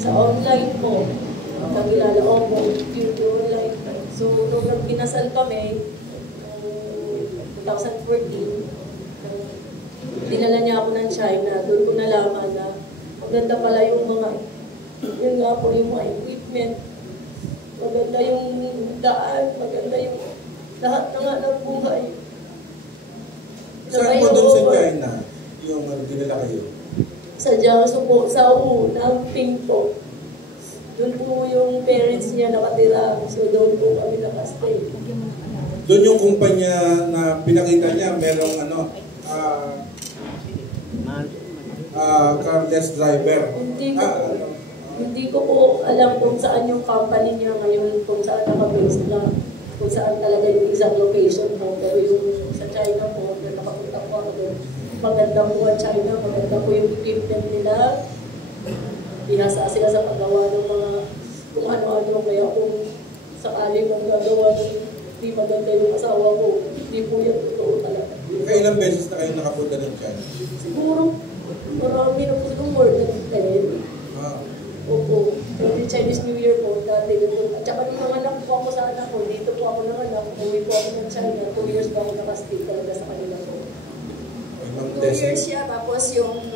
Sa online po, nakilala ko po, yung online. So, nung kinasal kami, 2014, dinala niya ako ng China. Doon ko nalaman na maganda pala yung mga, yun nga po yung mga equipment. Maganda yung daan, maganda yung lahat na nga ng buhay. Saan mo doon sa China, yung dinala kayo? Sa Jiangsu po, sa unang Ping po. Doon po yung parents niya nakatira. So doon po kami nakastay. Doon yung kumpanya na pinakita niya, merong carless driver. Hindi ko po alam kung saan yung company niya ngayon, kung saan nakabase na, kung saan talaga yung exact location mo. Pero yung sa China po, nakapunta ko ako doon. Maganda po ang China, maganda po yung equipment nila. Ihasa sila sa paggawa ng mga kung ano-ano. Kaya kung sakali mong gagawa ng hindi maganda yung asawa ko, hindi po yan totoo talaga. Kailang beses na kayo nakapunta ng China? Siguro, marami na po siguro more than 10. Opo. Yung Chinese New Year po, dati doon. At saka nung nanganak po ako sa anak ko, dito po ako nanganak, umuwi po ako ng China, 2 years pa ako nakastay talaga sa kanila po. 2 years siya, tapos yung